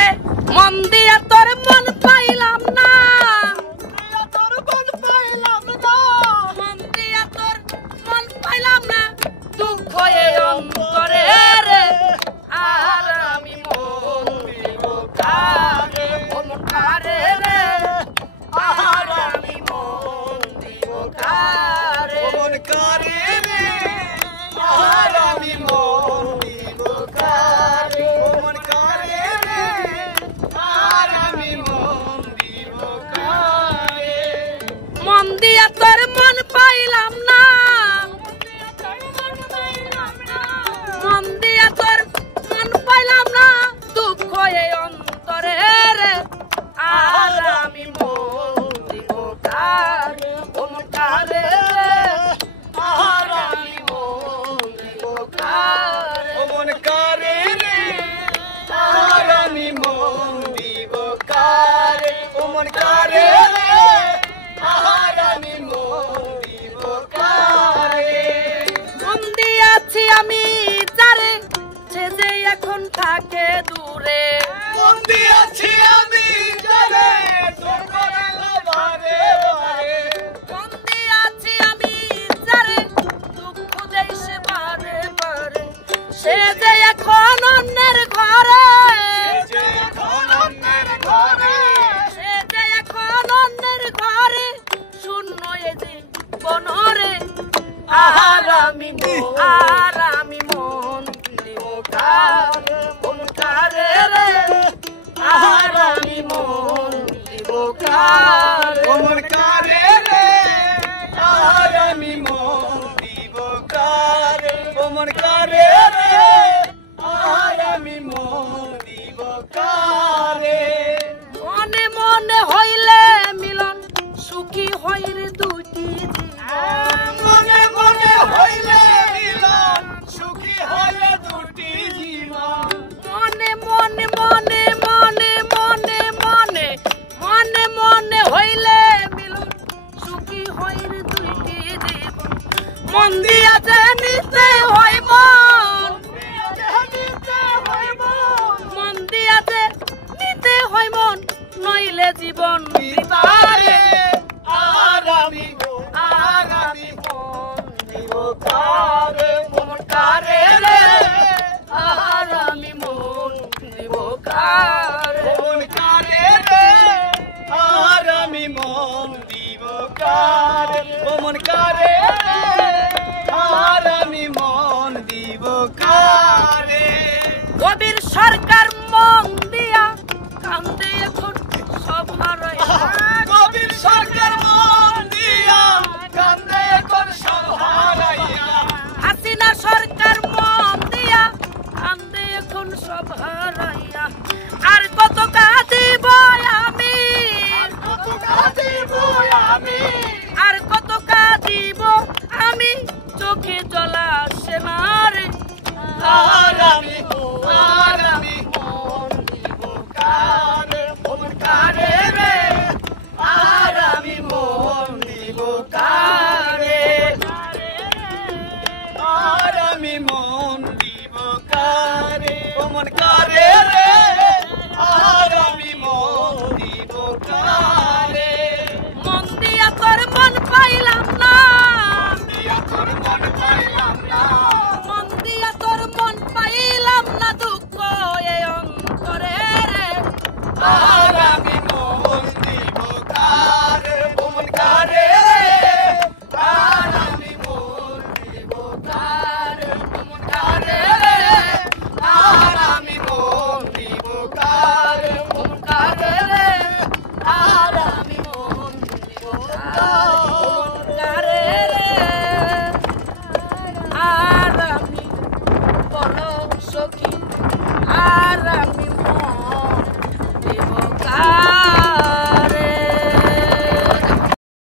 রে মন দিয়া তোর মন পাইলাম না মন দিয়া তোর মন পাইলাম না দুঃখ এই অন্তরে রে আর আমি মন দিব কারে ও মন কারে রে আর আমি মন দিব কারে ও মন কারে রে আর আমি মন দিব কারে ও মন কারে রে আর আমি মন দিব কারে মন দিয়া তোর মন পাইলাম না মন দিয়া তোর মন পাইলাম না দুঃখ এই অন্তরে রে আর আমি মন দিব কারে ও মন কারে রে আর আমি মন দিব কারে ও মন কারে রে আর আমি মন দিব কারে ও মন কারে রে আর আমি মন দিব কারে মন দিয়াছি আমি যারে সে যে এখন থাকে দূরে মন দিয়াছি আমি যারে তোর করে লাভারে বারে মন দিয়াছি আমি যারে দুঃখ দেই সে বারে বারে সে যে এখন অন্যের ঘরে সে যে এখন অন্যের ঘরে সে যে এখন অন্যের ঘরে শূন্য এই যে বনরে আর আমি মন দিব কারে মন কারে রে আর আমি মন দিব কারে ও মন কারে রে আর আমি মন দিব কারে ও মন কারে রে আর আমি মন দিব কারে মনে মনে হইলে মিলন সুখী হয় রে দুটি জীবন মনে মনে হইলে মিলন সুখী হয় রে দুটি জীবন মনে মনে মনে মনে মনে মনে মনে মনে হইলে মিলন সুখী হয় রে দুটি জীবন মন দিয়া যে নিতে হয় মন মন দিয়া যে নিতে হয় মন নইলে জীবন বিবারে আর আমি মন দিব কারে মন কারে রে আর আমি মন দিব কারে মন কারে রে আর আমি মন দিব কারে ও মন কারে রে আর আমি মন দিব কারে কবির সরকার মন দিয়া কান্দে এখন সব হারাইয়া কবির সরকার মন দিয়া কান্দে এখন সব হারাইয়া হাসিনা সরকার মন দিয়া কান্দে এখন সব হারাইয়া আর কত কাঁদিব আমি আর কত কাঁদিব আমি চোখে জল আসে না রে আর আমি মন দিব কারে মন কারে রে আর আমি মন দিব কারে আর আমি মন দিব কারে ও মন কারে রে আর আমি মন দিব কারে মন দিয়া তোর মন পাইলাম না মন দিয়া তোর মন পাইলাম না দুঃখ এই অন্তরে রে আর আমি মন দিব কারে ও মন কারে রে আর আমি মন দিব কারে ও মন কারে রে আর আমি মন দিব কারে ও মন কারে রে আর আমি মন দিব কারে রে আর আমি বড় সখী আর